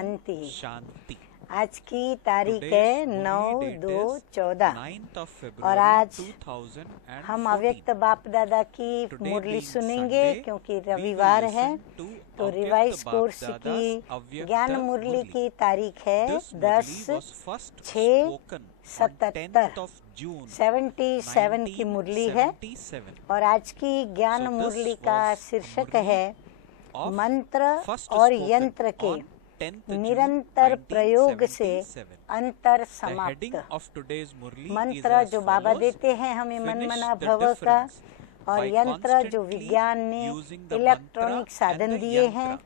शांति। शांति। आज की तारीख है 9/2/14 और आज हम अव्यक्त बाप दादा की मुरली सुनेंगे क्योंकि रविवार है। तो रिवाइज कोर्स की ज्ञान मुरली की तारीख है 10/6/77 की मुरली है और आज की ज्ञान मुरली का शीर्षक है मंत्र और यंत्र के निरंतर प्रयोग से अंतर समाप्त। मंत्र जो बाबा देते हैं हमें मन मना भव का, और यंत्र जो विज्ञान ने इलेक्ट्रॉनिक साधन दिए हैं,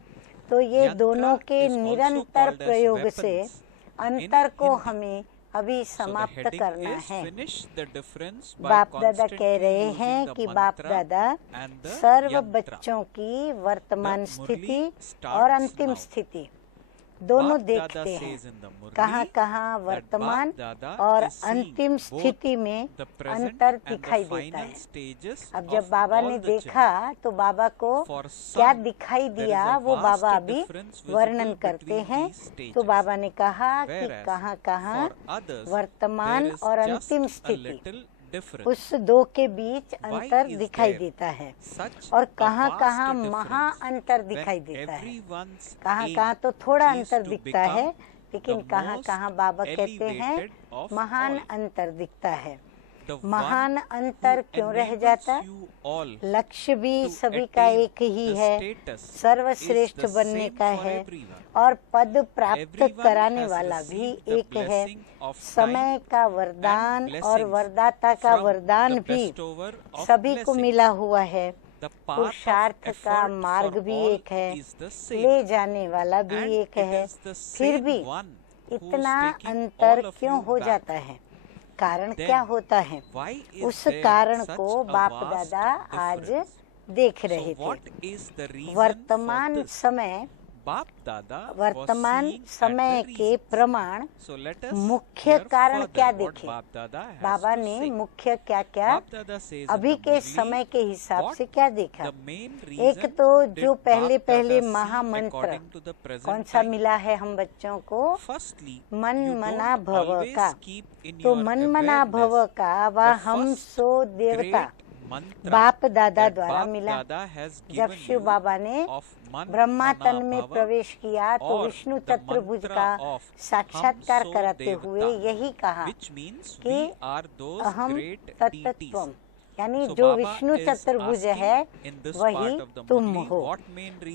तो ये दोनों के निरंतर प्रयोग से अंतर को हमें अभी समाप्त करना है। बाप दादा कह रहे हैं कि बाप दादा सर्व बच्चों की वर्तमान स्थिति और अंतिम स्थिति दोनों देखते हैं। कहाँ कहाँ वर्तमान और अंतिम स्थिति में अंतर दिखाई देता है। अब जब बाबा ने देखा तो बाबा को क्या दिखाई दिया वो बाबा अभी वर्णन करते हैं। तो बाबा ने कहा कि कहाँ कहाँ वर्तमान और अंतिम स्थिति, उस दो के बीच अंतर दिखाई देता है और कहाँ कहाँ महा अंतर दिखाई देता है। कहाँ कहाँ तो थोड़ा अंतर दिखता है, लेकिन कहाँ कहाँ बाबा कहते हैं महान अंतर दिखता है। महान अंतर क्यों रह जाता? लक्ष्य भी सभी का एक ही है, सर्वश्रेष्ठ बनने का है और पद प्राप्त कराने वाला भी एक है। समय का वरदान और वरदाता का वरदान भी सभी को मिला हुआ है। पुरुषार्थ का मार्ग भी एक है, ले जाने वाला भी एक है। फिर भी इतना अंतर क्यों हो जाता है? कारण क्या होता है? उस कारण को बाप दादा आज देख रहे थे। वर्तमान समय के प्रमाण मुख्य कारण क्या देखे? बाबा ने मुख्य क्या क्या अभी के समय के हिसाब से क्या देखा? एक तो जो पहले पहले महामंत्र कौन सा मिला है हम बच्चों को? मन मना भव का। तो मन मना भव का वह हम सो देवता बाप दादा द्वारा मिला। जब शिव बाबा ने ब्रह्मा तन में प्रवेश किया तो विष्णु चतुर्भुज का साक्षात्कार कराते हुए यही कहा कि अहम तत्त्वम, यानी जो विष्णु चतुर्भुज है वही तुम हो।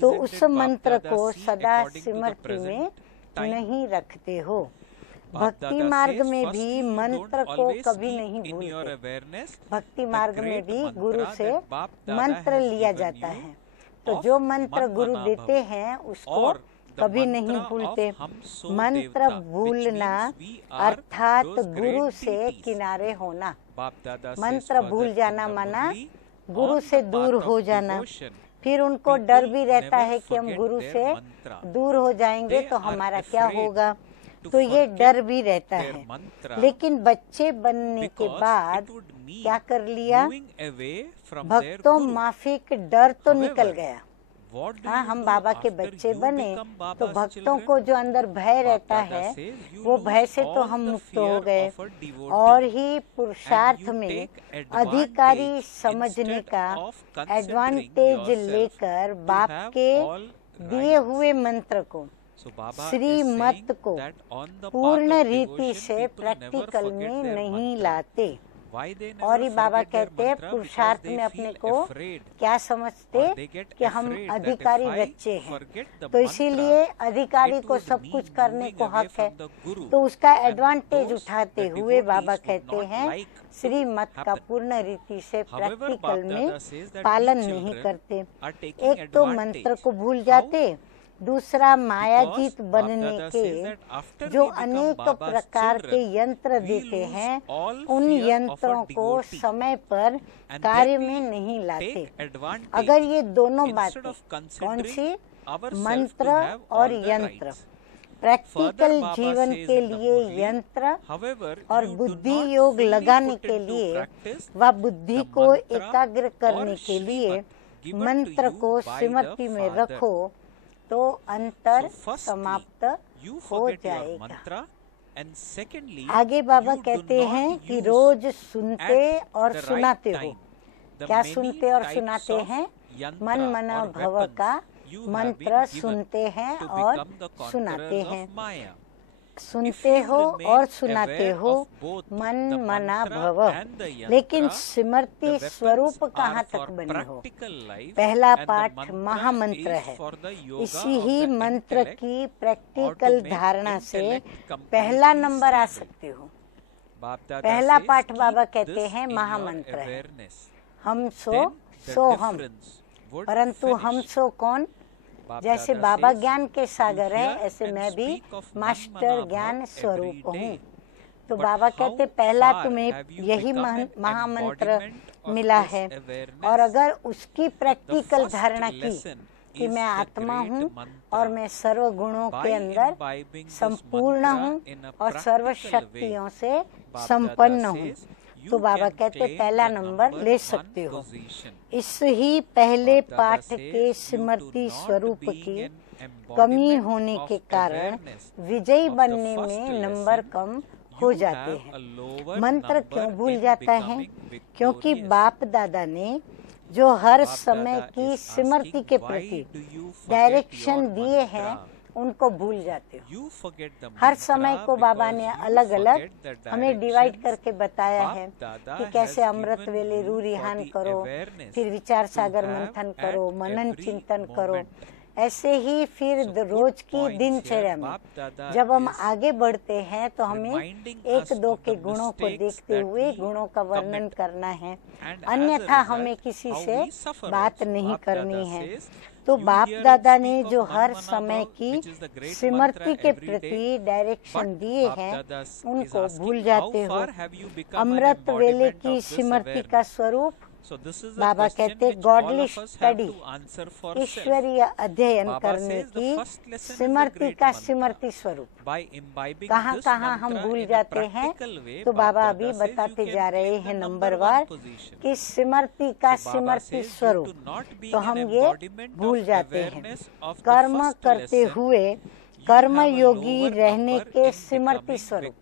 तो उस मंत्र को सदा स्मृति में नहीं रखते हो। भक्ति मार्ग में भी मंत्र को कभी नहीं भूलते। भक्ति मार्ग में भी गुरु से मंत्र लिया जाता है। तो जो मंत्र गुरु देते हैं उसको कभी नहीं भूलते। मंत्र भूलना अर्थात गुरु से किनारे होना। मंत्र भूल जाना माना गुरु से दूर हो जाना। फिर उनको डर भी रहता है कि हम गुरु से दूर हो जाएंगे तो हमारा क्या होगा, तो ये डर भी रहता है। लेकिन बच्चे बनने के बाद क्या कर लिया? भक्तों माफिक डर तो निकल गया। हाँ, हम बाबा के बच्चे बने तो भक्तों को जो अंदर भय रहता है वो भय से तो हम मुक्त हो गए और ही पुरुषार्थ में अधिकारी समझने का एडवांटेज लेकर बाप के दिए हुए मंत्र को, श्रीमत को पूर्ण रीति से प्रैक्टिकल में नहीं लाते। और ही बाबा कहते हैं पुरुषार्थ में अपने को क्या समझते कि हम अधिकारी बच्चे हैं, तो इसीलिए अधिकारी को सब कुछ करने को हक है। तो उसका एडवांटेज उठाते हुए बाबा कहते हैं श्रीमत का पूर्ण रीति से प्रैक्टिकल में पालन नहीं करते। एक तो मंत्र को भूल जाते, दूसरा मायाजीत बनने के जो अनेक प्रकार के यंत्र देते हैं उन यंत्रों को समय पर कार्य में नहीं लाते। अगर ये दोनों बातें, कौन सी? मंत्र और यंत्र, प्रैक्टिकल जीवन के लिए यंत्र और बुद्धि योग लगाने के लिए व बुद्धि को एकाग्र करने के लिए मंत्र को स्मृति में रखो तो अंतर समाप्त हो जाएगा। आगे बाबा कहते हैं कि रोज सुनते और सुनाते हो। क्या सुनते और सुनाते हैं? मन मना भव का मंत्र सुनते हैं और सुनाते हैं। सुनते हो और सुनाते हो मन मना भव, लेकिन स्मृति स्वरूप कहाँ तक बने हो? पहला पाठ महामंत्र है। इसी ही मंत्र की प्रैक्टिकल धारणा से पहला नंबर आ सकते हो। पहला पाठ बाबा कहते हैं महामंत्र है। हम सो हम, परंतु हम सो कौन? जैसे बाबा ज्ञान के सागर है, ऐसे मैं भी मास्टर ज्ञान स्वरूप हूँ। तो बाबा कहते पहला तुम्हें यही महामंत्र मिला है, और अगर उसकी प्रैक्टिकल धारणा की कि मैं आत्मा हूँ और मैं सर्व गुणों के अंदर संपूर्ण हूँ और सर्व शक्तियों से संपन्न हूँ, तो बाबा कहते पहला नंबर ले सकते हो। इस ही पहले पाठ के स्मृति स्वरूप की कमी होने के कारण विजयी बनने में नंबर कम हो जाते हैं। मंत्र क्यों भूल जाता है? क्योंकि बाप दादा ने जो हर समय की स्मृति के प्रति डायरेक्शन दिए हैं उनको भूल जाते हो। हर समय को बाबा ने अलग अलग हमें डिवाइड करके बताया है कि कैसे अमृत वेले रू रिहान करो, फिर विचार सागर मंथन करो, मनन चिंतन करो। ऐसे ही फिर रोज की दिनचर्या में जब हम आगे बढ़ते हैं तो हमें एक दो के गुणों को देखते हुए गुणों का वर्णन करना है, अन्यथा हमें किसी से बात नहीं करनी है। तो बाप दादा ने जो हर समय की स्मृति के प्रति डायरेक्शन दिए हैं उनको भूल जाते हो। अमृत वेले की स्मृति का स्वरूप बाबा कहते गॉडली स्टडी, ईश्वरीय अध्ययन करने की स्मृति का स्मृति स्वरूप। कहाँ कहाँ हम भूल जाते हैं, तो बाबा अभी बताते जा रहे हैं नंबर वार कि स्मृति का स्मृति स्वरूप। तो हम ये भूल जाते हैं। कर्म करते हुए कर्म योगी रहने के स्मृति स्वरूप,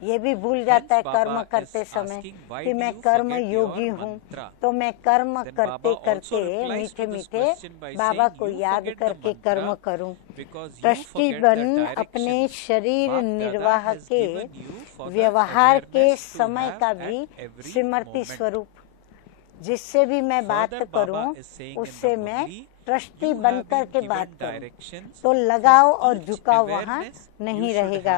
ये भी भूल जाता है कर्म करते समय कि मैं कर्म योगी हूँ। तो मैं कर्म करते करते मीठे मीठे बाबा को याद करके कर्म करूँ। ट्रस्टी बन अपने शरीर निर्वाह के व्यवहार के समय का भी स्मृति स्वरूप। जिससे भी मैं बात करूं उससे मैं ट्रस्टी बनकर के बात करूं, तो लगाव और झुकाव वहाँ नहीं रहेगा।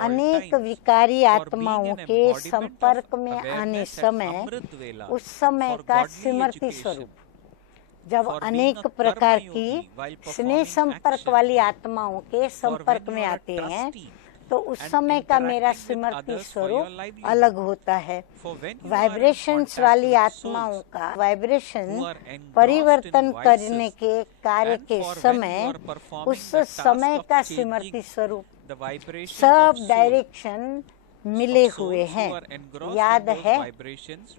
अनेक विकारी आत्माओं के संपर्क में आने समय उस समय का स्मृति स्वरूप, जब अनेक प्रकार की स्नेह संपर्क वाली आत्माओं के संपर्क में आते हैं तो उस समय का मेरा स्मृति स्वरूप अलग होता है। वाइब्रेशंस वाली आत्माओं का वाइब्रेशन परिवर्तन करने के कार्य के समय उस समय का स्मृति स्वरूप सब डायरेक्शन मिले हुए हैं। याद है?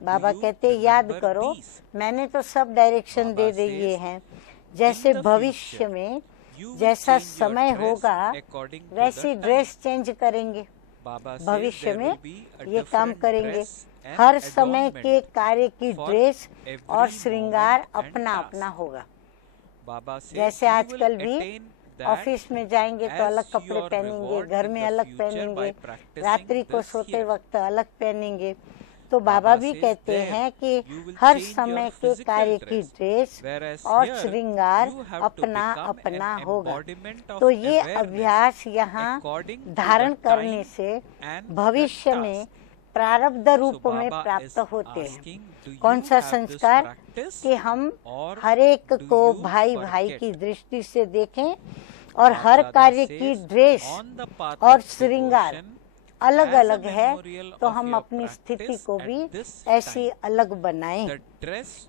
बाबा कहते याद करो, मैंने तो सब डायरेक्शन दे दिए हैं। जैसे भविष्य में जैसा समय होगा वैसी ड्रेस चेंज करेंगे, भविष्य में ये काम करेंगे। हर समय के कार्य की ड्रेस और श्रृंगार अपना अपना होगा। जैसे आजकल भी ऑफिस में जाएंगे तो अलग कपड़े पहनेंगे, घर में अलग पहनेंगे, रात्रि को सोते वक्त अलग पहनेंगे। तो बाबा भी कहते हैं कि हर समय के कार्य की ड्रेस और श्रृंगार अपना अपना होगा। तो ये अभ्यास यहाँ धारण करने से भविष्य में प्रारब्ध रूप में प्राप्त होते हैं। कौन सा संस्कार? कि हम हर एक को भाई भाई की दृष्टि से देखें और हर कार्य की ड्रेस और श्रृंगार अलग अलग है, तो हम अपनी स्थिति को भी ऐसी अलग बनाएं।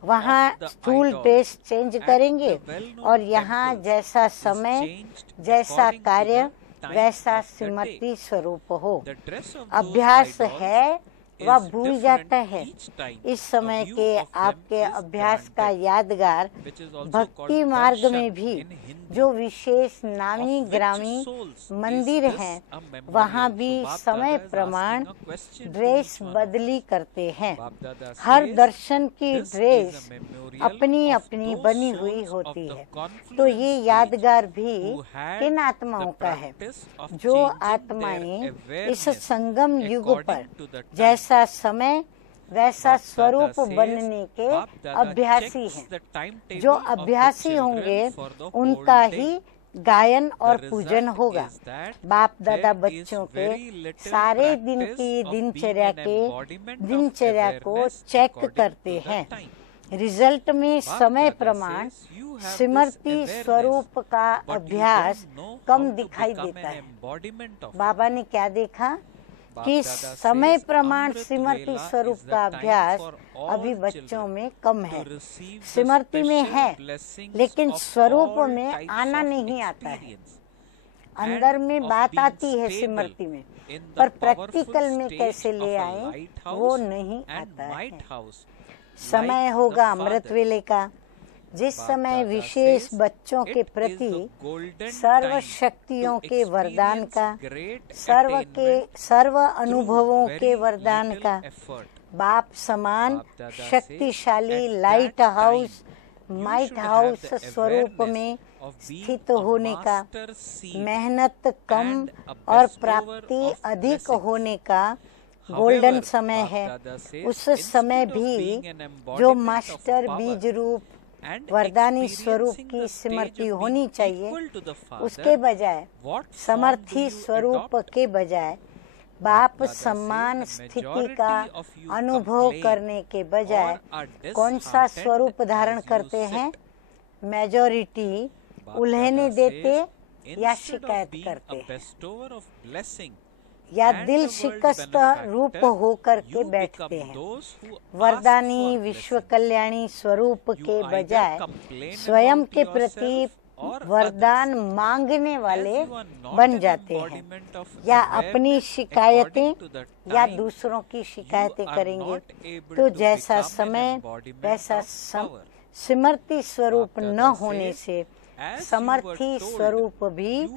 वहाँ स्थूल ड्रेस चेंज करेंगे और यहाँ जैसा समय जैसा कार्य वैसा स्मृति स्वरूप हो। अभ्यास है वह भूल जाता है। इस समय के आपके अभ्यास का यादगार भक्ति मार्ग में भी जो विशेष नामी ग्रामी मंदिर हैं, वहाँ भी समय प्रमाण ड्रेस बदली करते हैं। हर दर्शन की ड्रेस अपनी अपनी बनी हुई होती है। तो ये यादगार भी किन आत्माओं का है? जो आत्माएं इस संगम युग पर जैसा समय वैसा स्वरूप बनने के अभ्यासी हैं। जो अभ्यासी होंगे उनका ही गायन और पूजन होगा। बाप दादा बच्चों के सारे दिन की दिनचर्या को चेक करते हैं। रिजल्ट में समय प्रमाण स्मृति स्वरूप का अभ्यास कम दिखाई देता है। बाबा ने क्या देखा कि समय प्रमाण स्मृति स्वरूप का अभ्यास अभी बच्चों में कम है। स्मृति में है लेकिन स्वरूप में आना नहीं आता है। अंदर में बात आती है स्मृति में, पर प्रैक्टिकल में कैसे ले आए वो नहीं आता है। समय होगा अमृत वेले का, जिस समय विशेष बच्चों के प्रति सर्व शक्तियों के वरदान का, सर्व अनुभवों के वरदान का, बाप समान शक्तिशाली लाइट हाउस स्वरूप में स्थित होने का, मेहनत कम और प्राप्ति अधिक होने का गोल्डन समय है। उस समय भी जो मास्टर बीज रूप वरदानी स्वरूप की स्मृति होनी चाहिए, उसके बजाय समर्थी स्वरूप के बजाय बाप सम्मान स्थिति का अनुभव करने के बजाय कौन सा स्वरूप धारण करते हैं? मेजॉरिटी उल्हेने देते या शिकायत करते हैं या दिल शिकस्त रूप होकर के बैठते हैं। वरदानी विश्व कल्याणी स्वरूप के बजाय स्वयं के प्रति वरदान मांगने वाले बन जाते हैं, या अपनी शिकायतें या दूसरों की शिकायतें करेंगे। तो जैसा समय वैसा स्मृति स्वरूप न होने से समर्थी स्वरूप भी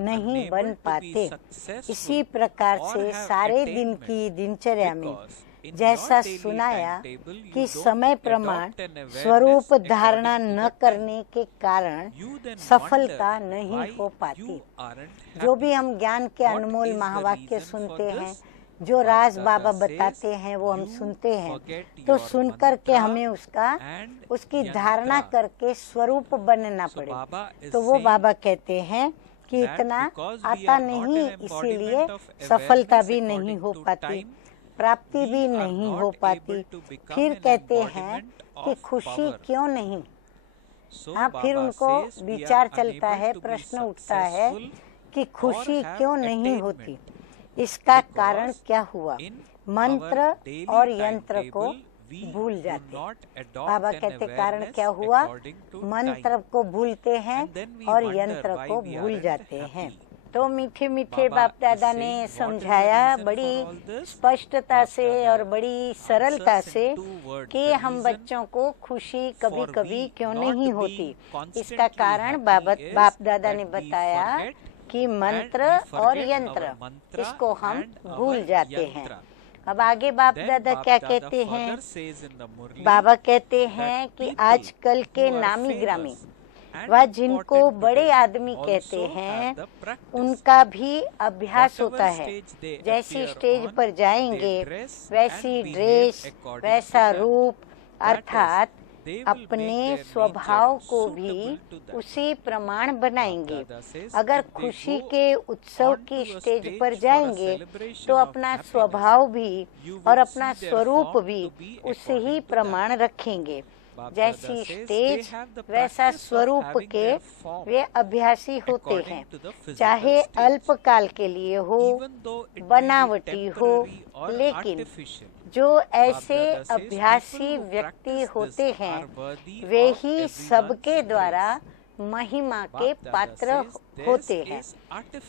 नहीं बन पाते। इसी प्रकार से सारे दिन की दिनचर्या में जैसा सुनाया कि समय प्रमाण स्वरूप धारणा न करने के कारण सफलता नहीं हो पाती। जो भी हम ज्ञान के अनमोल महावाक्य सुनते हैं, जो राज बाबा बताते हैं, वो हम सुनते हैं, तो सुनकर के हमें उसकी धारणा करके स्वरूप बनना पड़े। तो वो बाबा कहते हैं कि इतना आता नहीं, इसीलिए सफलता भी नहीं हो पाती, प्राप्ति भी नहीं हो पाती। फिर कहते हैं कि खुशी क्यों नहीं? हाँ, फिर उनको विचार चलता है, प्रश्न उठता है कि खुशी क्यों नहीं होती, इसका कारण क्या हुआ? मंत्र और यंत्र को भूल जाते। बाबा कहते कारण क्या हुआ? मंत्र को भूलते हैं और यंत्र को भूल जाते हैं। तो मीठे मीठे बाप दादा ने समझाया बड़ी स्पष्टता से और बड़ी सरलता से कि हम बच्चों को खुशी कभी कभी क्यों नहीं होती। इसका कारण बाप दादा ने बताया कि मंत्र और यंत्र, इसको हम भूल जाते हैं। अब आगे बाप दादा क्या कहते हैं? बाबा कहते हैं कि आजकल के नामी ग्रामी वह जिनको बड़े आदमी कहते हैं, उनका भी अभ्यास होता है। जैसी स्टेज पर जाएंगे वैसी ड्रेस, वैसा रूप, अर्थात अपने स्वभाव को भी उसी प्रमाण बनाएंगे। अगर खुशी के उत्सव की स्टेज पर जाएंगे तो अपना स्वभाव भी और अपना स्वरूप भी उसे ही प्रमाण रखेंगे। जैसी स्टेज वैसा स्वरूप के वे अभ्यासी होते हैं, चाहे अल्पकाल के लिए हो, बनावटी हो, लेकिन जो ऐसे अभ्यासी व्यक्ति होते हैं वे ही सबके द्वारा महिमा के पात्र होते हैं।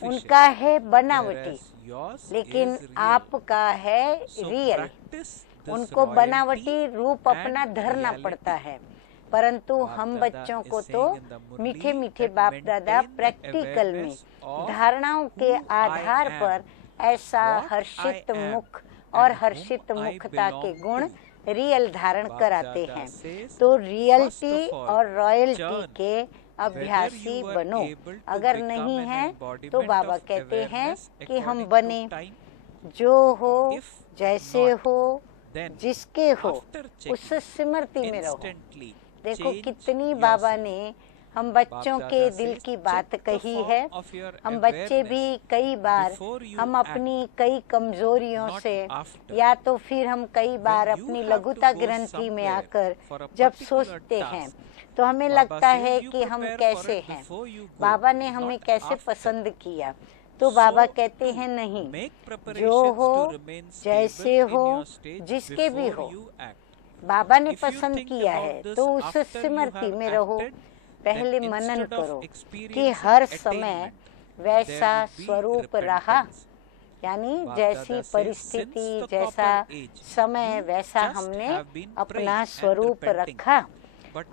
उनका है बनावटी, लेकिन आपका है रियल। उनको बनावटी रूप अपना धरना पड़ता है, परंतु हम बच्चों को तो मीठे मीठे बाप दादा प्रैक्टिकल में धारणाओं के आधार पर ऐसा हर्षित मुख और हर्षित मुखता के गुण रियल धारण कराते हैं। तो रियलिटी और रॉयल्टी के अभ्यासी बनो। अगर नहीं है तो बाबा कहते हैं कि हम बने। जो हो, जैसे हो, जिसके हो, उस स्मृति में रहो। देखो कितनी बाबा ने हम बच्चों के दिल की बात कही है। हम बच्चे भी कई बार हम अपनी कई कमजोरियों से या तो फिर हम कई बार अपनी लघुता ग्रंथि में आकर जब सोचते हैं तो हमें लगता है कि हम कैसे हैं, बाबा ने हमें कैसे पसंद किया। तो बाबा कहते हैं नहीं, जो हो, जैसे हो, जिसके भी हो, बाबा ने पसंद किया है तो उस स्मृति में रहो। पहले मनन करो कि हर समय वैसा स्वरूप रहा, यानी जैसी परिस्थिति, जैसा समय, वैसा हमने अपना स्वरूप रखा।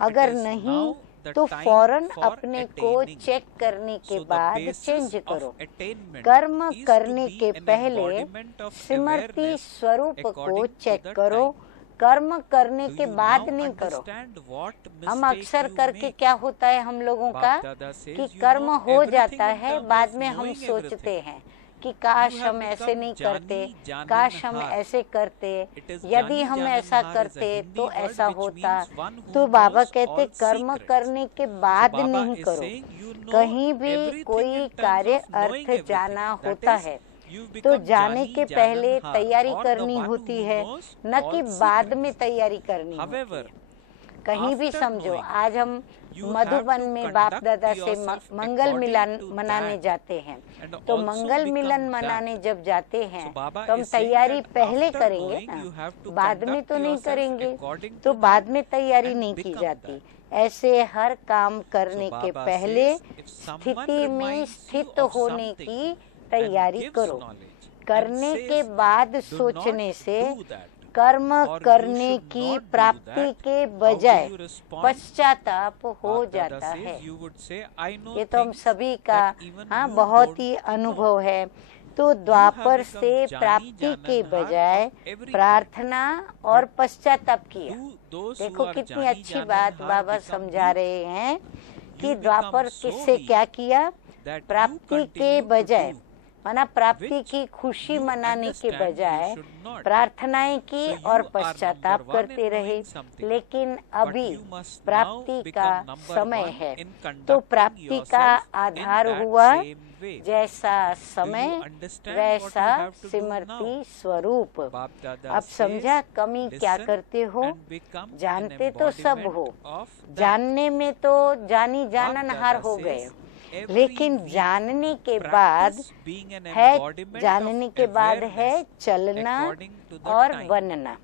अगर नहीं तो फौरन अपने को चेक करने के बाद चेंज करो। कर्म करने के पहले स्मृति स्वरूप को चेक करो, कर्म करने के बाद नहीं करो। हम अक्सर करके क्या होता है हम लोगों का कि कर्म हो जाता है, बाद में हम सोचते हैं कि काश हम ऐसे नहीं करते, काश हम ऐसे करते, यदि हम ऐसा करते तो ऐसा होता। तो बाबा कहते कर्म करने के बाद नहीं करो। कहीं भी कोई कार्य अर्थ जाना होता है तो जाने के पहले तैयारी करनी होती है, न कि बाद में तैयारी करनी होती है। कहीं भी समझो, आज हम मधुबन में बाप दादा से मंगल मिलन मनाने जाते हैं, तो मंगल मिलन मनाने जब जाते हैं तो हम तैयारी पहले करेंगे ना, बाद में तो नहीं करेंगे। तो बाद में तैयारी नहीं की जाती। ऐसे हर काम करने के पहले स्थिति में स्थित होने की तैयारी करो। करने के बाद सोचने से कर्म करने की प्राप्ति के बजाय पश्चाताप हो जाता है। ये तो हम सभी का बहुत ही अनुभव है। तो द्वापर से प्राप्ति के बजाय प्रार्थना और पश्चाताप किया। देखो कितनी अच्छी बात बाबा समझा रहे हैं कि द्वापर किससे क्या किया, प्राप्ति के बजाय, माना प्राप्ति की खुशी मनाने के बजाय प्रार्थनाएं की और पश्चाताप करते रहे। लेकिन अभी प्राप्ति का समय है, तो प्राप्ति का आधार हुआ जैसा समय वैसा स्मृति स्वरूप। अब समझा कमी क्या करते हो। जानते तो सब हो, जानने में तो जानी जाननहार हो गए, लेकिन जानने के बाद है, जानने के बाद है चलना और बनना।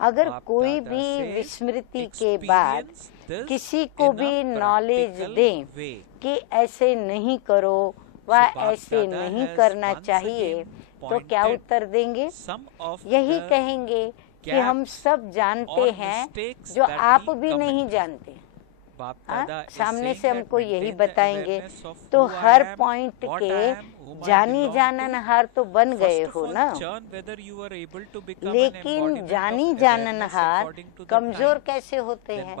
अगर कोई भी विस्मृति के बाद किसी को भी नॉलेज दें कि ऐसे नहीं करो व ऐसे नहीं करना चाहिए, तो क्या उत्तर देंगे? यही कहेंगे कि हम सब जानते हैं जो आप भी नहीं जानते। सामने से हमको यही बताएंगे। तो हर पॉइंट के जानी जाननहार तो बन गए हो ना, लेकिन जानी जाननहार कमजोर कैसे होते हैं?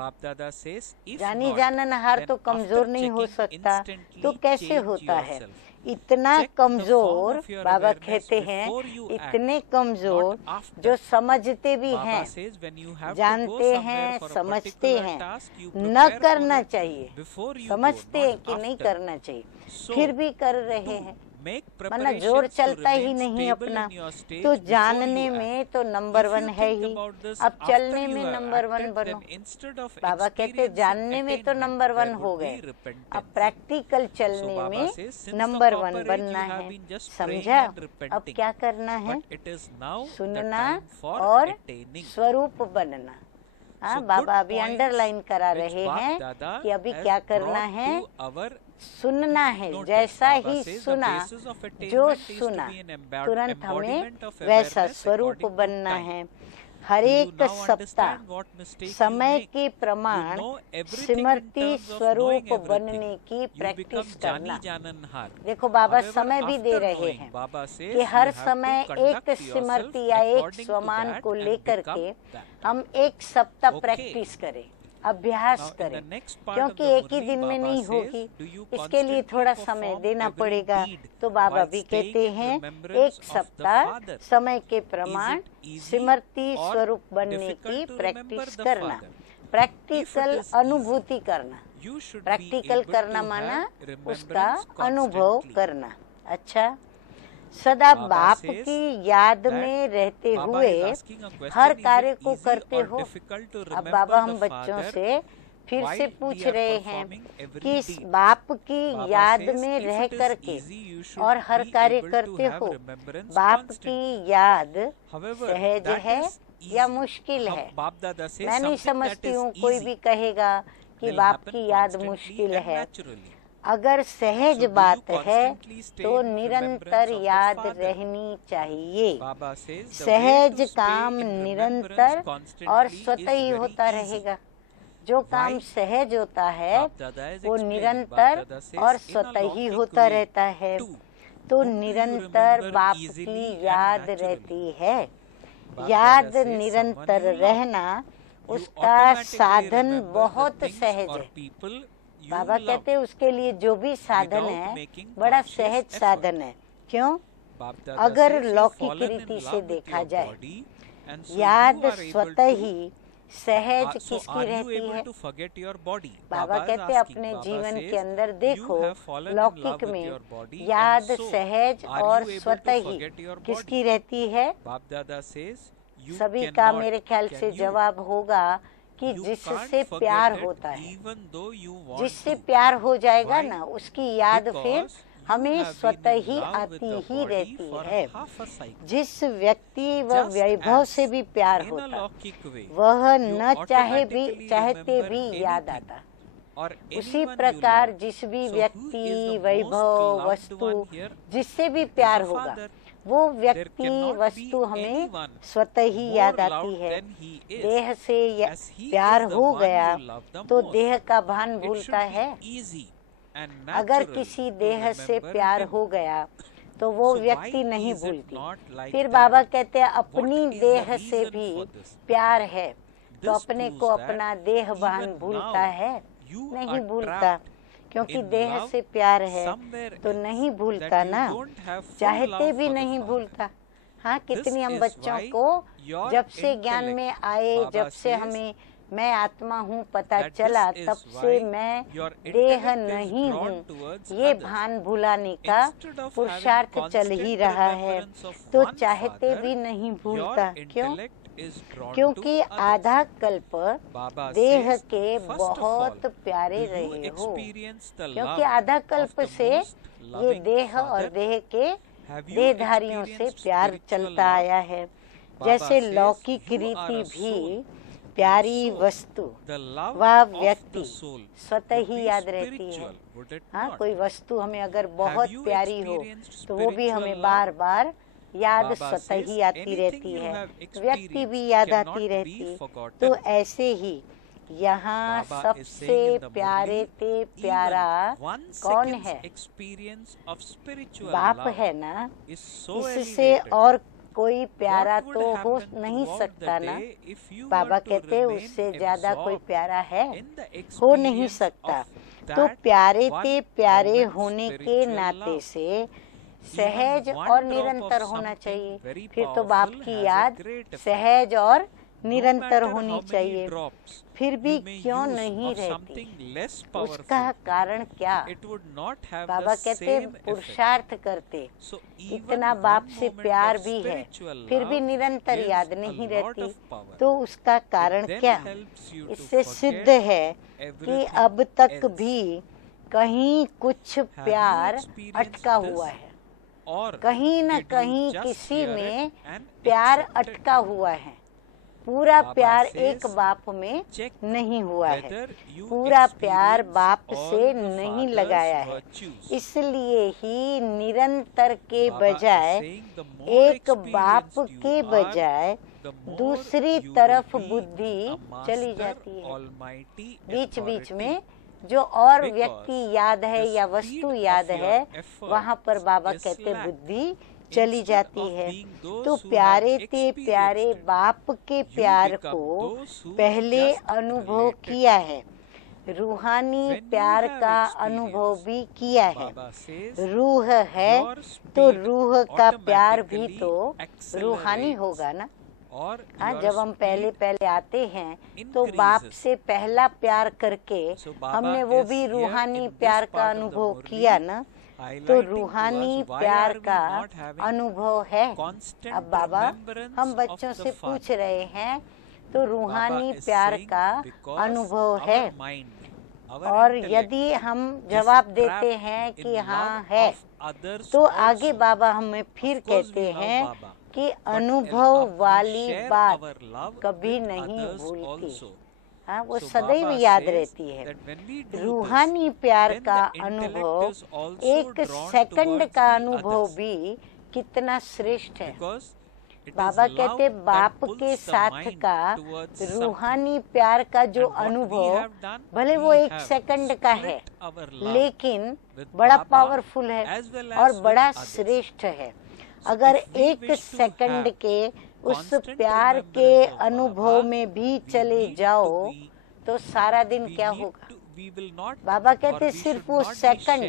जानी जाननहार तो कमजोर नहीं हो सकता, तो कैसे होता है? इतना कमजोर, बाबा कहते हैं इतने कमजोर जो समझते भी हैं, जानते हैं, समझते हैं न करना चाहिए, समझते हैं कि नहीं करना चाहिए, फिर भी कर रहे हैं, मतलब जोर चलता ही नहीं अपना। तो जानने में तो नंबर 1 है ही, अब चलने में नंबर 1 बनो। बाबा कहते जानने में तो नंबर 1 हो गए, अब प्रैक्टिकल चलने में नंबर 1 बनना है। समझा? अब क्या करना है? सुनना और स्वरूप बनना। हाँ, बाबा अभी अंडरलाइन करा रहे हैं कि अभी क्या करना है, सुनना है। जैसा ही सुना, जो सुना तुरंत हमें वैसा स्वरूप बनना है। हर एक सप्ताह समय के प्रमाण स्मृति स्वरूप बनने की प्रैक्टिस करना। देखो बाबा समय भी दे रहे हैं कि हर समय एक स्मृति या एक स्वमान को लेकर के हम एक सप्ताह प्रैक्टिस करें, अभ्यास करें, क्योंकि एक ही दिन में नहीं होगी, इसके लिए थोड़ा समय देना पड़ेगा। तो बाबा भी कहते हैं एक सप्ताह समय के प्रमाण स्मृति स्वरूप बनने की प्रैक्टिस करना, प्रैक्टिकल अनुभूति करना। प्रैक्टिकल करना माना उसका अनुभव करना। अच्छा, सदा बाप की याद में रहते हुए हर कार्य को करते हो। अब बाबा हम बच्चों से फिर से पूछ रहे हैं कि बाप की याद में रह करके और हर कार्य करते हो, बाप की याद सहज है या मुश्किल है? मैं नहीं समझती हूँ कोई भी कहेगा कि बाप की याद मुश्किल है। अगर सहज बात है तो निरंतर याद रहनी चाहिए। सहज काम निरंतर और स्वतः ही होता रहेगा। जो काम सहज होता है वो निरंतर और स्वतः ही होता रहता है। तो निरंतर बाप की याद रहती है। याद निरंतर रहना उसका साधन बहुत सहज है। बाबा कहते हैं उसके लिए जो भी साधन है बड़ा सहज साधन है। क्यों? अगर लौकिक रीति से देखा जाए, याद स्वतः ही सहज किसकी रहती है? बाबा कहते हैं अपने जीवन के अंदर देखो, लौकिक में याद सहज और स्वतः ही किसकी रहती है? सभी का मेरे ख्याल से जवाब होगा कि जिससे प्यार होता है। जिससे प्यार हो जाएगा ना, उसकी याद फिर हमें स्वतः ही आती ही रहती है। जिस व्यक्ति व वैभव से भी प्यार होता, वह न चाहते भी याद आता। उसी प्रकार जिस भी व्यक्ति, वैभव, वस्तु जिससे भी प्यार होगा, वो व्यक्ति, वस्तु हमें स्वतः ही याद आती है। देह से प्यार हो गया तो देह का भान भूलता है। अगर किसी देह से प्यार हो गया तो वो व्यक्ति नहीं भूलती। फिर बाबा कहते हैं अपनी देह से भी प्यार है तो अपने को अपना देह भान भूलता है? नहीं भूलता, क्योंकि देह से प्यार है तो नहीं भूलता ना, चाहते भी नहीं भूलता। हाँ, कितनी हम बच्चों को जब से ज्ञान में आए, जब से हमें मैं आत्मा हूँ पता चला, तब से मैं देह नहीं हूँ, ये भान भुलाने का पुरुषार्थ चल ही रहा है, तो चाहते भी नहीं भूलता। क्यों? क्योंकि आधा कल्प देह के बहुत प्यारे रहे हो। क्योंकि आधा कल्प से ये देह और देह के देहधारियों से प्यार चलता आया है। जैसे लौकिक रीति भी प्यारी वस्तु व व्यक्ति स्वतः ही याद रहती है। हाँ, कोई वस्तु हमें अगर बहुत प्यारी हो तो वो भी हमें बार बार याद स्वतः ही आती रहती है, व्यक्ति भी याद आती रहती। तो ऐसे ही यहाँ सबसे प्यारे ते प्यारा कौन है? बाप है ना। इससे और कोई प्यारा तो हो नहीं सकता ना। बाबा कहते हैं उससे ज्यादा कोई प्यारा है, हो नहीं सकता। तो प्यारे ते प्यारे होने के नाते से सहज और निरंतर होना चाहिए। फिर तो बाप की याद सहज और निरंतर होनी चाहिए। फिर भी क्यों नहीं रहती? उसका कारण क्या? बाबा कहते पुरुषार्थ करते इतना बाप से प्यार भी है, फिर भी निरंतर याद नहीं रहती, तो उसका कारण क्या? इससे सिद्ध है कि अब तक भी कहीं कुछ प्यार अटका हुआ है, कहीं न कहीं किसी में प्यार अटका हुआ है। पूरा प्यार एक बाप में नहीं हुआ है, पूरा प्यार बाप से नहीं लगाया है। इसलिए ही निरंतर के बजाय, एक बाप के बजाय दूसरी तरफ बुद्धि चली जाती है। बीच बीच में जो और व्यक्ति याद है या वस्तु याद है, वहाँ पर बाबा कहते बुद्धि चली जाती है। तो प्यारे ते प्यारे बाप के प्यार को पहले अनुभव किया है, रूहानी प्यार का अनुभव भी किया है। रूह है तो रूह का प्यार भी तो रूहानी होगा ना। हाँ, जब हम पहले आते हैं तो बाप से पहला प्यार करके हमने वो भी रूहानी प्यार का अनुभव किया ना, तो रूहानी प्यार का अनुभव है। अब बाबा हम बच्चों से पूछ रहे हैं, तो रूहानी प्यार का अनुभव है, और यदि हम जवाब देते हैं कि हाँ है, तो आगे बाबा हमें फिर कहते हैं कि अनुभव वाली बात कभी नहीं भूलती। हाँ, वो सदैव याद रहती है। रूहानी प्यार का अनुभव, एक सेकंड का अनुभव भी कितना श्रेष्ठ है। बाबा कहते बाप के साथ का रूहानी प्यार का जो अनुभव, भले वो एक सेकंड का है, लेकिन बड़ा पावरफुल है और बड़ा श्रेष्ठ है। अगर एक सेकंड के उस प्यार के अनुभव में भी चले जाओ तो सारा दिन क्या होगा। बाबा कहते सिर्फ वो सेकंड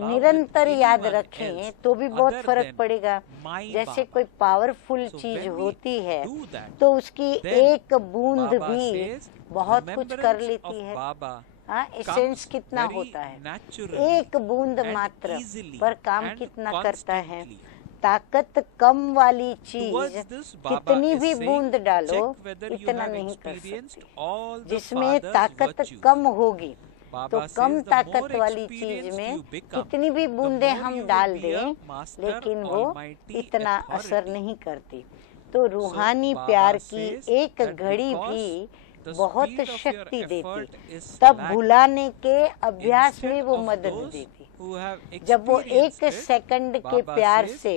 निरंतर याद रखें तो भी बहुत फर्क पड़ेगा। जैसे कोई पावरफुल चीज होती है तो उसकी एक बूंद भी बहुत कुछ कर लेती है। हाँ, एसेंस कितना होता है, एक बूंद मात्र पर काम कितना करता है। ताकत कम वाली चीज कितनी भी बूंद डालो इतना नहीं कर सकती। जिसमें ताकत कम होगी तो कम ताकत वाली चीज में कितनी भी बूंदें हम डाल दें, लेकिन वो इतना असर नहीं करती। तो रूहानी प्यार की एक घड़ी भी बहुत शक्ति देती, तब भुलाने के अभ्यास में वो मदद देती। जब वो एक सेकंड के प्यार से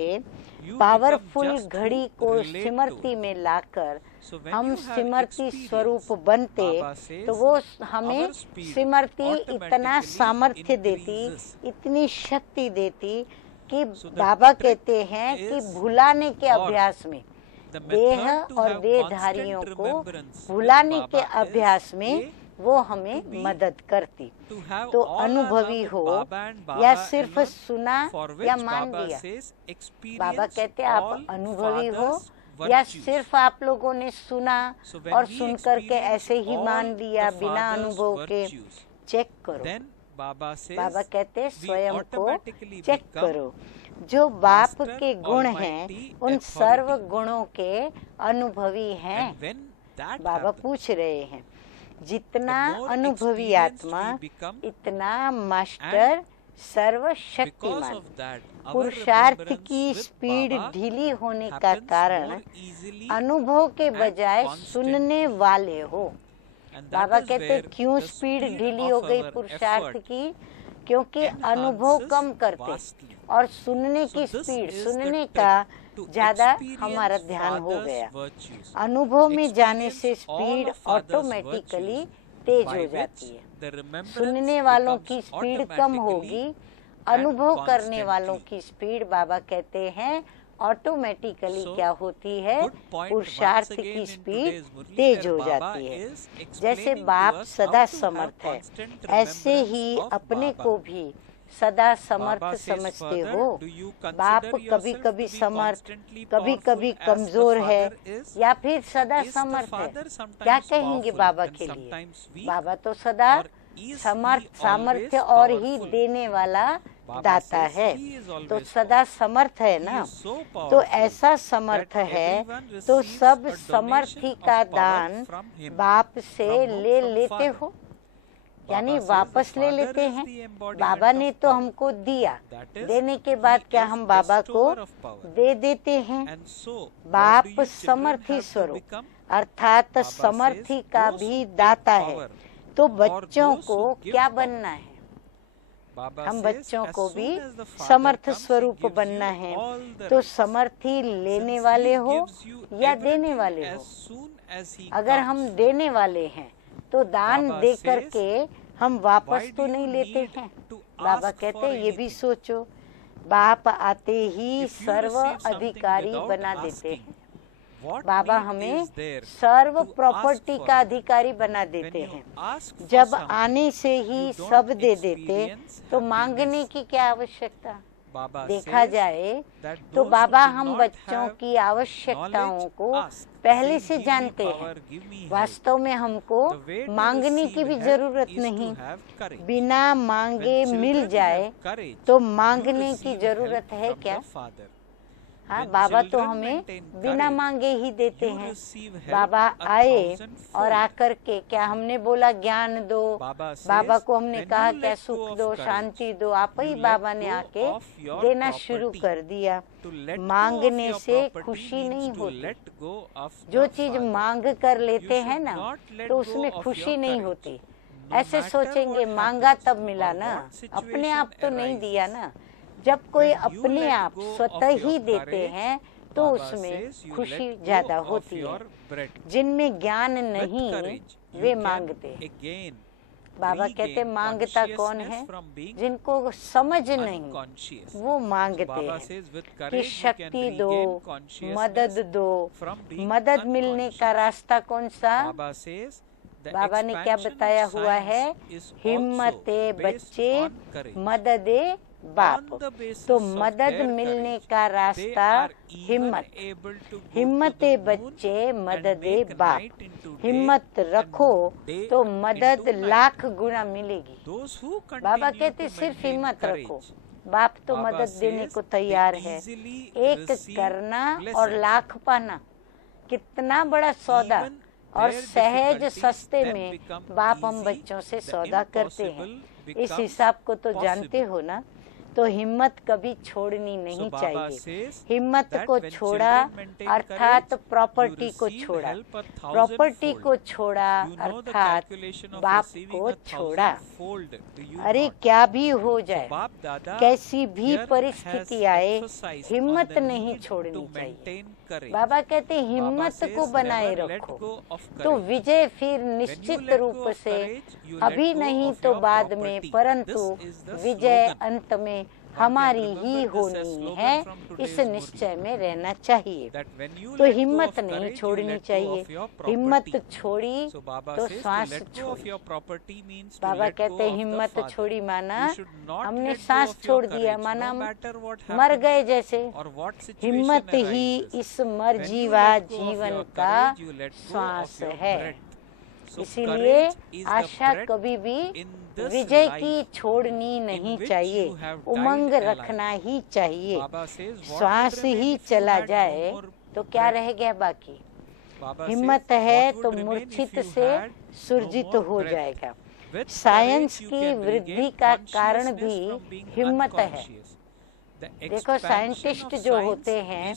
पावरफुल घड़ी को स्मृति में लाकर हम स्मृति स्वरूप बनते, तो वो हमें स्मृति इतना सामर्थ्य देती, इतनी शक्ति देती कि बाबा कहते हैं कि भुलाने के अभ्यास में, देह और देहधारियों को भुलाने के अभ्यास में वो हमें मदद करती। तो अनुभवी हो या सिर्फ सुना या मान लिया, बाबा कहते आप अनुभवी हो या सिर्फ आप लोगों ने सुना और सुन करके ऐसे ही मान लिया बिना अनुभव के, चेक करो। बाबा कहते स्वयं को चेक करो। जो बाप के गुण हैं उन सर्व गुणों के अनुभवी हैं। बाबा पूछ रहे हैं, जितना अनुभवी आत्मा इतना मास्टर सर्वशक्तिमान। पुरुषार्थ की स्पीड ढीली होने का कारण अनुभव के बजाय सुनने वाले हो। बाबा कहते क्यों स्पीड ढीली हो गई पुरुषार्थ की? क्योंकि अनुभव कम करते और सुनने की स्पीड, सुनने का ज्यादा हमारा ध्यान हो गया। अनुभव में जाने से स्पीड ऑटोमेटिकली तेज हो जाती है। सुनने वालों की स्पीड कम होगी, अनुभव करने वालों की स्पीड बाबा कहते हैं ऑटोमेटिकली क्या होती है, पुरुषार्थ की स्पीड तेज हो जाती है। जैसे बाप सदा समर्थ है, ऐसे ही अपने को भी सदा समर्थ समझते हो। बाप कभी कभी समर्थ, कभी कभी कमजोर है या फिर सदा समर्थ है। क्या कहेंगे बाबा के लिए? बाबा तो सदा समर्थ, सामर्थ्य और ही देने वाला दाता है, तो सदा समर्थ है ना। तो ऐसा समर्थ है तो सब समर्थी का दान बाप से ले लेते हो। यानी वापस ले लेते हैं। बाबा ने तो हमको दिया, देने के बाद क्या हम बाबा को दे देते हैं। बाप समर्थी स्वरूप अर्थात समर्थी का भी दाता है। तो बच्चों को क्या बनना है? हम बच्चों को भी समर्थ स्वरूप बनना है। तो समर्थी लेने वाले हो या देने वाले हो। अगर हम देने वाले हैं तो दान दे करके हम वापस तो नहीं लेते हैं। बाबा कहते हैं ये भी सोचो, बाप आते ही सर्व अधिकारी बना देते हैं। बाबा हमें सर्व प्रॉपर्टी का अधिकारी बना देते हैं। जब आने से ही सब दे देते तो मांगने की क्या आवश्यकता? देखा जाए तो बाबा हम बच्चों की आवश्यकताओं को पहले से जानते हैं। वास्तव में हमको मांगने की भी जरूरत नहीं। बिना मांगे मिल जाए तो मांगने की जरूरत है क्या? हाँ, बाबा तो हमें बिना मांगे ही देते हैं। बाबा आए और आकर के क्या हमने बोला ज्ञान दो, बाबा को हमने कहा क्या सुख दो, शांति दो, आप ही बाबा ने आके देना शुरू कर दिया। मांगने से खुशी नहीं होती। जो चीज मांग कर लेते हैं ना तो उसमें खुशी नहीं होती। ऐसे सोचेंगे मांगा तब मिला ना, अपने आप तो नहीं दिया ना। जब कोई अपने आप स्वतः ही देते हैं तो उसमें खुशी ज्यादा होती है। जिनमें ज्ञान नहीं वे मांगते हैं। बाबा कहते मांगता कौन है? जिनको समझ नहीं वो मांगते हैं कि शक्ति दो, मदद दो। मदद मिलने का रास्ता कौन सा? बाबा ने क्या बताया हुआ है? हिम्मते बच्चे मददे बाप। तो मदद मिलने का रास्ता हिम्मत। हिम्मते बच्चे मददे बाप। हिम्मत रखो तो मदद लाख गुना मिलेगी। बाबा कहते सिर्फ हिम्मत रखो, बाप तो मदद देने को तैयार है। एक करना और लाख पाना, कितना बड़ा सौदा। और सहज सस्ते में बाप हम बच्चों से सौदा करते हैं। इस हिसाब को तो जानते हो ना। तो हिम्मत कभी छोड़नी नहीं चाहिए। हिम्मत को छोड़ा अर्थात प्रॉपर्टी को छोड़ा, प्रॉपर्टी को छोड़ा अर्थात बाप को छोड़ा। अरे क्या भी हो जाए, कैसी भी परिस्थिति आए, हिम्मत नहीं छोड़नी चाहिए। बाबा कहते हिम्मत को बनाए रखो तो विजय फिर निश्चित रूप से, अभी नहीं तो बाद में, परंतु विजय अंत में हमारी ही होनी है। इस निश्चय में रहना चाहिए। तो हिम्मत नहीं छोड़नी चाहिए। हिम्मत छोड़ी तो सांस छोड़ी। बाबा कहते हिम्मत छोड़ी माना हमने सांस छोड़ दिया, माना हम मर गए जैसे। हिम्मत ही इस मर्जीवा जीवन का श्वास है। इसीलिए आशा कभी भी विजय की छोड़नी नहीं चाहिए, उमंग रखना ही चाहिए। श्वास ही चला जाए तो क्या रह गया बाकी? हिम्मत है तो मूर्छित से सुरजित हो जाएगा। साइंस की वृद्धि का कारण भी हिम्मत है। देखो साइंटिस्ट जो होते हैं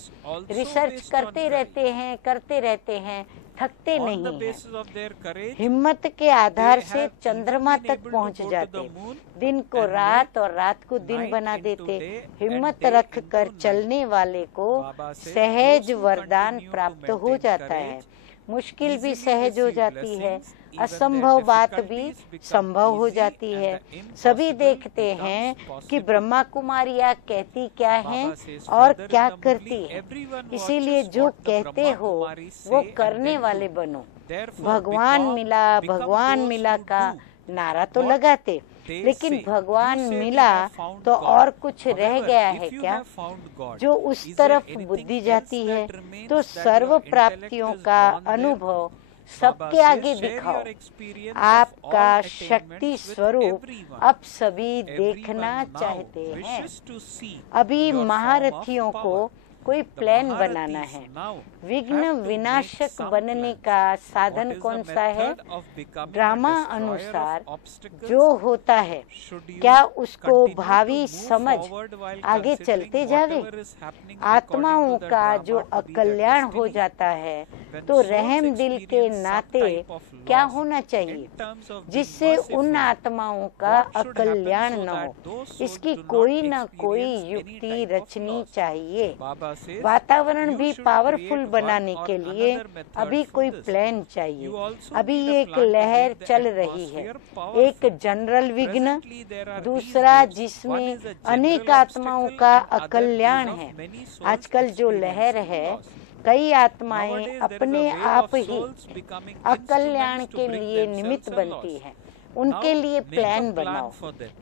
रिसर्च करते रहते हैं, थकते नहीं हैं। हिम्मत के आधार से चंद्रमा तक पहुंच जाते, दिन को रात और रात को दिन बना देते। हिम्मत रख कर चलने वाले को सहज वरदान प्राप्त हो जाता है। मुश्किल भी सहज हो जाती है, असंभव बात भी संभव हो जाती है। सभी देखते हैं कि ब्रह्मा कुमारियाँ कहती क्या हैं और क्या करती है। इसीलिए जो कहते हो वो करने वाले बनो। भगवान मिला का नारा तो लगाते, लेकिन भगवान मिला तो और कुछ रह गया है क्या? जो उस तरफ बुद्धि जाती है तो सर्व प्राप्तियों का अनुभव सबके आगे दिखाओ। आपका शक्ति स्वरूप अब सभी देखना चाहते हैं। अभी महारथियों को कोई प्लान बनाना है। विघ्न विनाशक बनने का साधन कौन सा है? ड्रामा अनुसार जो होता है, क्या उसको भावी समझ आगे चलते जावे? आत्माओं का जो अकल्याण हो जाता है तो रहम दिल के नाते क्या होना चाहिए जिससे उन आत्माओं का अकल्याण न हो? इसकी कोई न कोई युक्ति रचनी चाहिए। वातावरण भी पावरफुल बनाने के लिए अभी कोई प्लान चाहिए। अभी एक लहर चल रही है, एक जनरल विघ्न, दूसरा जिसमें अनेक आत्माओं का अकल्याण है। आजकल जो लहर है, कई आत्माएं अपने आप ही अकल्याण के लिए निमित्त बनती हैं। उनके लिए प्लान बनाओ।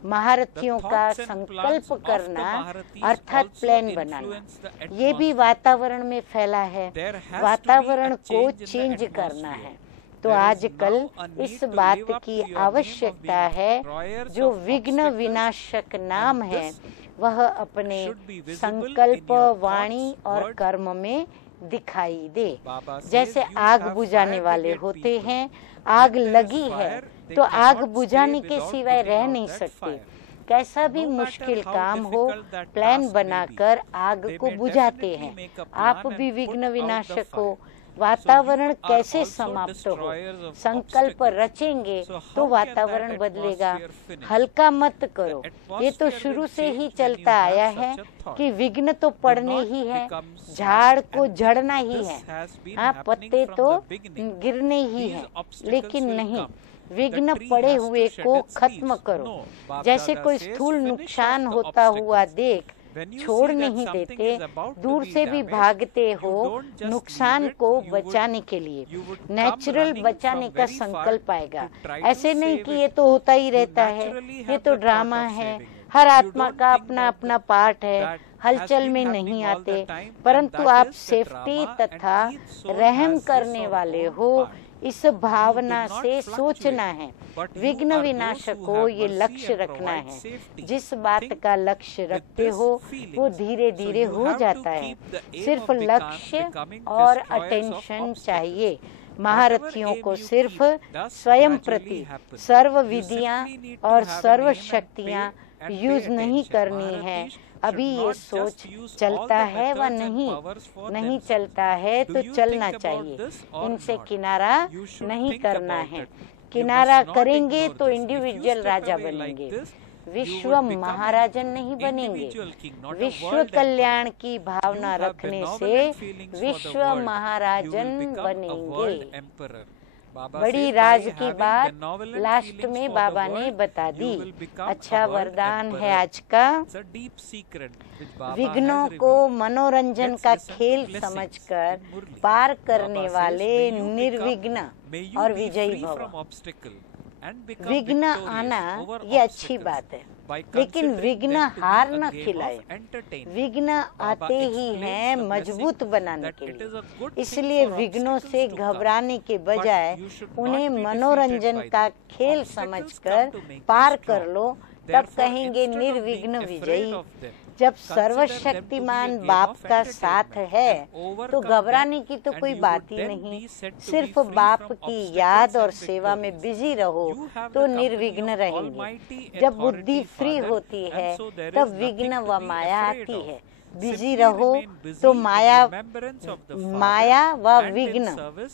महारथियों का संकल्प करना अर्थात प्लान बनाना, ये भी वातावरण में फैला है। वातावरण को चेंज करना है। तो आजकल इस बात की आवश्यकता है, जो विघ्न विनाशक नाम है वह अपने संकल्प, वाणी और कर्म में दिखाई दे। जैसे आग बुझाने वाले होते हैं, आग लगी है तो आग बुझाने के सिवाय रह नहीं सकते। कैसा भी मुश्किल काम हो, प्लान बनाकर आग को बुझाते हैं। आप भी विघ्न विनाशक हो। वातावरण कैसे समाप्त हो, संकल्प रचेंगे तो वातावरण बदलेगा। हल्का मत करो, ये तो शुरू से ही चलता आया है कि विघ्न तो पड़ने ही है, झाड़ को झड़ना ही है। हाँ, पत्ते तो गिरने ही हैं, लेकिन नहीं, विघ्न पड़े हुए को खत्म करो। जैसे कोई स्थूल नुकसान होता हुआ देख छोड़ नहीं देते, दूर से भी भागते हो नुकसान को बचाने के लिए। नेचुरल बचाने का संकल्प आएगा। ऐसे नहीं कि ये तो होता ही रहता है, ये तो ड्रामा है। हर आत्मा का अपना अपना पार्ट है, हलचल में नहीं आते, परंतु आप सेफ्टी तथा रहम करने वाले हो, इस भावना से सोचना है। विघ्न विनाशक को ये लक्ष्य रखना है। जिस बात का लक्ष्य रखते हो वो धीरे धीरे हो जाता है। सिर्फ लक्ष्य और अटेंशन चाहिए। महारथियों को सिर्फ स्वयं प्रति सर्व विधियां और सर्व शक्तियां यूज नहीं करनी है। अभी ये सोच चलता है व नहीं चलता है तो चलना चाहिए। इनसे किनारा नहीं करना है। किनारा करेंगे तो इंडिविजुअल राजा बनेंगे, विश्व महाराजन नहीं बनेंगे। विश्व कल्याण की भावना रखने से विश्व महाराजन बनेंगे। बड़ी राज की बात लास्ट में बाबा ने बता दी। अच्छा वरदान है आज का। विघ्नों को मनोरंजन का खेल समझकर पार करने वाले निर्विघ्न और विजयी भव। विघ्न आना ये अच्छी बात है, लेकिन विघ्न हार न खिलाए। विघ्न आते ही हैं मजबूत बनाने के लिए। इसलिए विघ्नों से घबराने के बजाय उन्हें मनोरंजन का खेल समझकर पार कर लो, तब कहेंगे निर्विघ्न विजयी। जब सर्वशक्तिमान बाप का साथ है तो घबराने की तो कोई बात ही नहीं। सिर्फ बाप की याद और सेवा में बिजी रहो तो निर्विघ्न रहेंगे। जब बुद्धि फ्री होती है तब विघ्न व माया आती है। बिजी रहो तो माया व विघ्न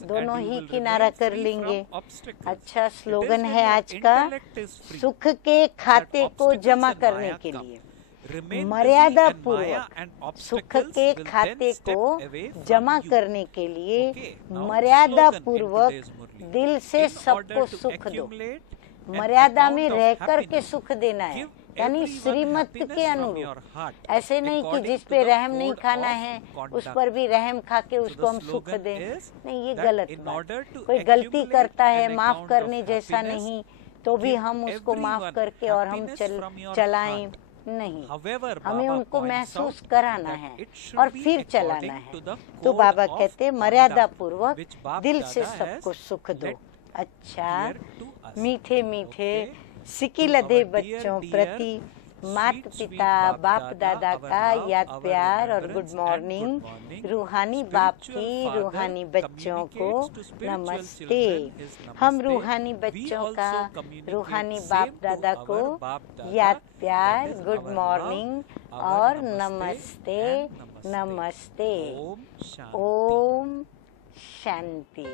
दोनों ही किनारा कर लेंगे। अच्छा स्लोगन है आज का, सुख के खाते को जमा करने के लिए मर्यादा पूर्वक, सुख के खाते को जमा करने के लिए मर्यादा पूर्वक दिल से सबको सुख दो। मर्यादा में रह कर के सुख देना है, यानी श्रीमत के अनुरूप। ऐसे नहीं कि जिस पे रहम नहीं खाना है उस पर भी रहम खा के उसको हम सुख दें। नहीं, ये गलत बात। कोई गलती करता है, माफ करने जैसा नहीं, तो भी हम उसको माफ करके और हम चलाएं नहीं। हमें उनको महसूस कराना है और फिर चलाना है। तो बाबा कहते मर्यादा पूर्वक दिल से सबको सुख दो। अच्छा मीठे मीठे सिकिलधे बच्चों प्रति माता पिता बाप दादा का याद प्यार और गुड मॉर्निंग। रूहानी बाप की रूहानी बच्चों को नमस्ते। हम रूहानी बच्चों का रूहानी बाप दादा को याद प्यार, गुड मॉर्निंग और नमस्ते नमस्ते। ओम शांति।